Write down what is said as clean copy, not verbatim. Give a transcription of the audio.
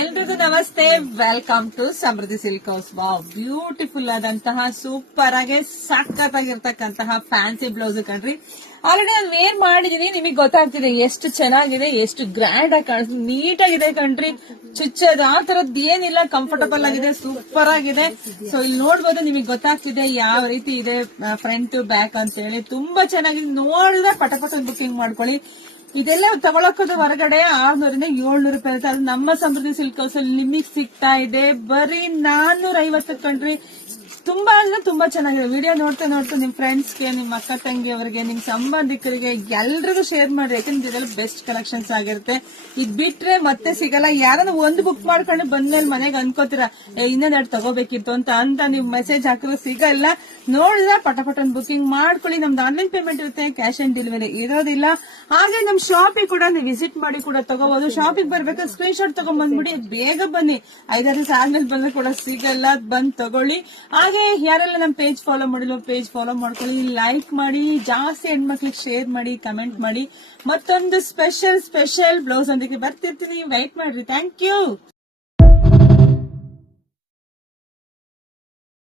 ಎಲ್ರಿಗೂ ನಮಸ್ತೆ, welcome to Samruddhi silk house. Wow, beautiful ಆದಂತಹ ಸೂಪರ್ ಆಗಿ ಸಖತ್ತಾಗಿರ್ತಕ್ಕಂತಹ ಫ್ಯಾನ್ಸಿ ಬ್ಲೌಸ್ ಕಣ್ರಿ. ಆಲ್ರೆಡಿ ನಾನು ವೇರ್ ಮಾಡಿದೀನಿ, ನಿಮಗೆ ಗೊತ್ತಾಗ್ತಿದೆ ಎಷ್ಟು ಚೆನ್ನಾಗಿದೆ, ಎಷ್ಟು ಗ್ರ್ಯಾಂಡ್ ಆಗಿ ಕಾಣಿಸ್ತು, ನೀಟ್ ಆಗಿದೆ ಕಣ್ರಿ. ಚುಚ್ಚೋದು ಆ ತರದ್ ಏನಿಲ್ಲ, ಕಂಫರ್ಟಬಲ್ ಆಗಿದೆ, ಸೂಪರ್ ಆಗಿದೆ. ಸೊ ಇಲ್ಲಿ ನೋಡ್ಬೋದು, ನಿಮಗೆ ಗೊತ್ತಾಗ್ತಿದೆ ಯಾವ ರೀತಿ ಇದೆ ಫ್ರಂಟ್ ಬ್ಯಾಕ್ ಅಂತ ಹೇಳಿ. ತುಂಬಾ ಚೆನ್ನಾಗಿದೆ, ನೋಡಿದ್ರೆ ಪಟ ಬುಕಿಂಗ್ ಮಾಡ್ಕೊಳ್ಳಿ. ಇದೆಲ್ಲ ತಗೊಳಕೋದು ಹೊರಗಡೆ 600 ಇಂದ 700 ರೂಪಾಯಿ ಇರುತ್ತೆ. ಅದು ನಮ್ಮ ಸಮೃದ್ಧಿ ಸಿಲ್ಕ್ ಹೌಸ್ ಅಲ್ಲಿ ನಿಮಗೆ ಸಿಗ್ತಾ ಇದೆ ಬರೀ 450 ಕಣ್ರಿ. ತುಂಬಾ ಅಂದ್ರೆ ತುಂಬಾ ಚೆನ್ನಾಗಿದೆ. ವಿಡಿಯೋ ನೋಡ್ತಾ ನಿಮ್ ಫ್ರೆಂಡ್ಸ್ಗೆ, ನಿಮ್ ಅಕ್ಕ ತಂಗಿಯವರಿಗೆ, ನಿಮ್ ಸಂಬಂಧಿಕರಿಗೆ ಎಲ್ರಿಗೂ ಶೇರ್ ಮಾಡಿ. ಯಾಕಂದ್ರೆ ಇದೆಲ್ಲ ಬೆಸ್ಟ್ ಕಲೆಕ್ಷನ್ಸ್ ಆಗಿರುತ್ತೆ. ಇದ್ ಬಿಟ್ರೆ ಮತ್ತೆ ಸಿಗಲ್ಲ. ಯಾರನ್ನ ಒಂದು ಬುಕ್ ಮಾಡ್ಕೊಂಡು ಬಂದ್ಮೇಲೆ ಮನೆಗೆ ಅನ್ಕೋತೀರಾ ಇನ್ನೊಂದೆರಡು ತಗೋಬೇಕಿತ್ತು ಅಂತ ನೀವು ಮೆಸೇಜ್ ಹಾಕಿದ್ರೆ ಸಿಗಲ್ಲ. ನೋಡಿದ್ರೆ ಪಟಪಟನ್ ಬುಕಿಂಗ್ ಮಾಡ್ಕೊಳ್ಳಿ. ನಮ್ದು ಆನ್ಲೈನ್ ಪೇಮೆಂಟ್ ಇರುತ್ತೆ, ಕ್ಯಾಶ್ ಆನ್ ಡೆಲಿವರಿ ಇರೋದಿಲ್ಲ. ಹಾಗೆ ನಮ್ ಶಾಪಿಗೆ ಕೂಡ ನೀವು ವಿಸಿಟ್ ಮಾಡಿ ಕೂಡ ತಗೋಬಹುದು. ಶಾಪಿಗೆ ಬರ್ಬೇಕಾದ್ರೆ ಸ್ಕ್ರೀನ್ ಶಾಟ್ ತಗೊಂಡ್ ಬಂದ್ಬಿಡಿ, ಬೇಗ ಬನ್ನಿ. 5-6 ದಿವಸ ಆದ್ಮೇಲೆ ಬಂದ್ರೆ ಕೂಡ ಸಿಗಲ್ಲ, ಬಂದ್ ತಗೊಳ್ಳಿ. ಹಾಗೆ ಯಾರೆಲ್ಲ ನಮ್ ಪೇಜ್ ಫಾಲೋ ಮಾಡಿಲ್ವೋ ಪೇಜ್ ಫಾಲೋ ಮಾಡ್ಕೊಳ್ಳಿ, ಲೈಕ್ ಮಾಡಿ, ಜಾಸ್ತಿ ಹೆಣ್ಮಕ್ಳಿಗೆ ಶೇರ್ ಮಾಡಿ, ಕಮೆಂಟ್ ಮಾಡಿ. ಮತ್ತೊಂದು ಸ್ಪೆಷಲ್ ಬ್ಲೌಸ್ ಒಂದಿಗೆ ಬರ್ತಿರ್ತೀನಿ, ವೈಟ್ ಮಾಡ್ರಿ. Thank you.